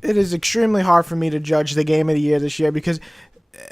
It is extremely hard for me to judge the game of the year this year because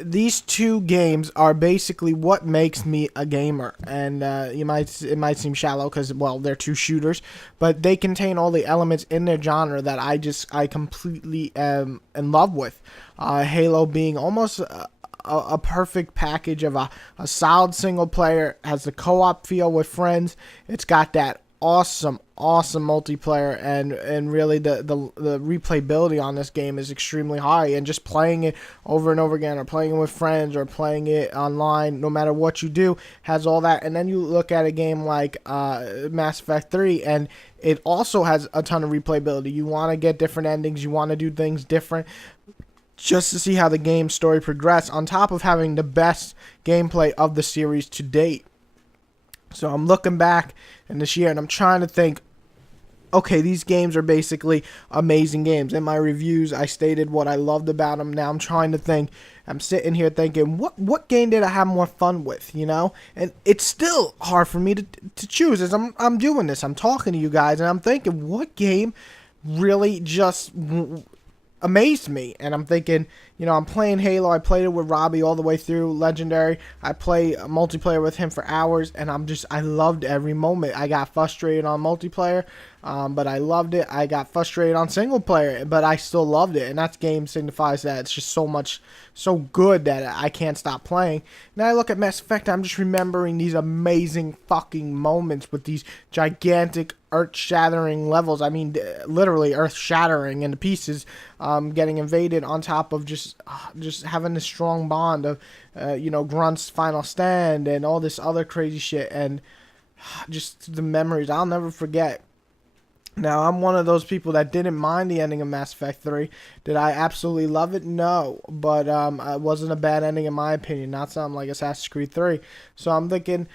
these two games are basically what makes me a gamer. And it might seem shallow because, well, they're two shooters, but they contain all the elements in their genre that I completely am in love with. Halo being almost a perfect package of a solid single player, has the co-op feel with friends. It's got that awesome multiplayer, and really the replayability on this game is extremely high, and just playing it over and over again, or playing it with friends, or playing it online, no matter what you do, has all that. And then you look at a game like Mass Effect 3, and it also has a ton of replayability. You want to get different endings, you want to do things different, just to see how the game story progress, on top of having the best gameplay of the series to date. So I'm looking back in this year and I'm trying to think, okay, these games are basically amazing games. In my reviews, I stated what I loved about them. Now I'm trying to think, I'm sitting here thinking, what game did I have more fun with, you know? And it's still hard for me to choose as I'm doing this. I'm talking to you guys and I'm thinking, what game really just amazed me? And I'm thinking, you know, I'm playing Halo. I played it with Robbie all the way through Legendary. I play multiplayer with him for hours, and I loved every moment. I got frustrated on multiplayer, but I loved it. I got frustrated on single player, but I still loved it. And that game signifies that it's just so good that I can't stop playing. Now I look at Mass Effect, I'm just remembering these amazing fucking moments with these gigantic earth-shattering levels. I mean, literally earth-shattering into pieces, getting invaded, on top of just having this strong bond of, Grunt's final stand and all this other crazy shit, and just the memories I'll never forget. Now, I'm one of those people that didn't mind the ending of Mass Effect 3. Did I absolutely love it? No. But it wasn't a bad ending in my opinion. Not something like Assassin's Creed 3. So I'm thinking,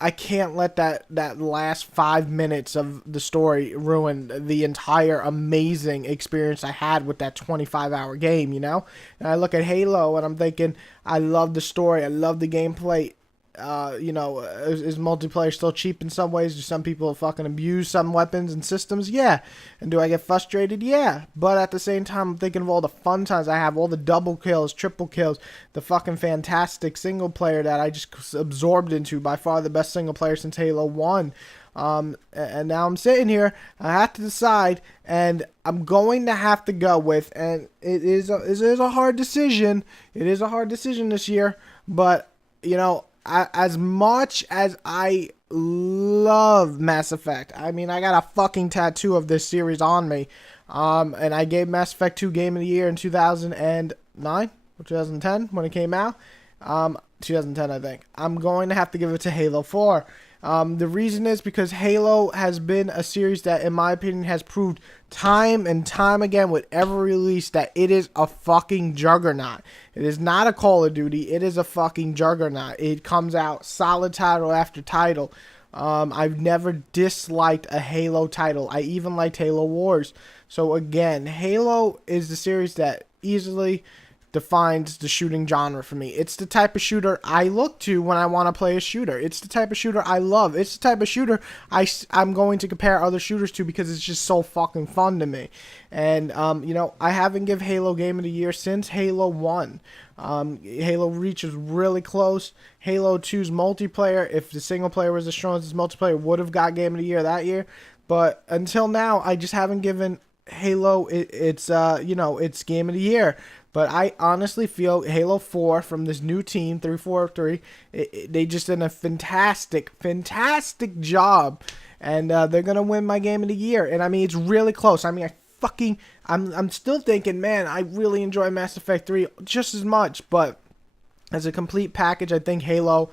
I can't let that last 5 minutes of the story ruin the entire amazing experience I had with that 25-hour game, you know? And I look at Halo and I'm thinking, I love the story. I love the gameplay. Is multiplayer still cheap in some ways? Do some people fucking abuse some weapons and systems? Yeah. And do I get frustrated? Yeah. But at the same time, I'm thinking of all the fun times I have, all the double kills, triple kills, the fucking fantastic single player that I just absorbed into, by far the best single player since Halo 1. And now I'm sitting here, I have to decide, and I'm going to have to go with, and it is a hard decision. It is a hard decision this year, but, you know, as much as I love Mass Effect, I mean, I got a fucking tattoo of this series on me, and I gave Mass Effect 2 Game of the Year in 2009 or 2010 when it came out, 2010 I think. I'm going to have to give it to Halo 4. The reason is because Halo has been a series that, in my opinion, has proved time and time again with every release that it is a fucking juggernaut. It is not a Call of Duty. It is a fucking juggernaut. It comes out solid title after title. I've never disliked a Halo title. I even liked Halo Wars. So again, Halo is the series that easily defines the shooting genre for me. It's the type of shooter I look to when I want to play a shooter. It's the type of shooter I love. It's the type of shooter I'm going to compare other shooters to because it's just so fucking fun to me. And, I haven't given Halo Game of the Year since Halo 1. Halo Reach is really close. Halo 2's multiplayer, if the single player was as strong as its multiplayer, would have got Game of the Year that year. But until now, I just haven't given Halo its Game of the Year. But I honestly feel Halo 4 from this new team, 343, they just did a fantastic job. And they're going to win my Game of the Year. And I mean, it's really close. I mean, I'm still thinking, man, I really enjoy Mass Effect 3 just as much. But as a complete package, I think Halo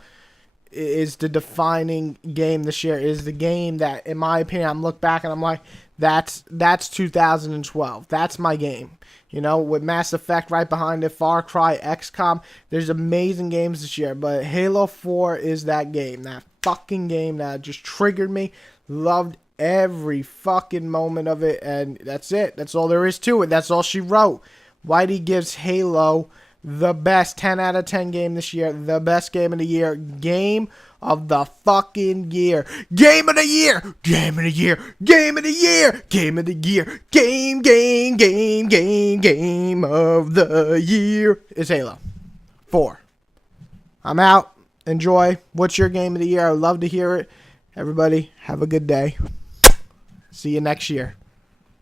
is the defining game this year. Is the game that, in my opinion, I'm look back and I'm like, that's 2012. That's my game. With Mass Effect right behind it, Far Cry, XCOM. There's amazing games this year, but Halo 4 is that game. That fucking game that just triggered me. Loved every fucking moment of it, and that's it. That's all there is to it. That's all she wrote. Whitey gives Halo the best 10 out of 10 game this year, the best game of the year, game of the fucking year, game of the year, game of the year, game of the year, game of the year, game of the year is Halo 4. I'm out. Enjoy. What's your game of the year? I would love to hear it. Everybody, have a good day. See you next year.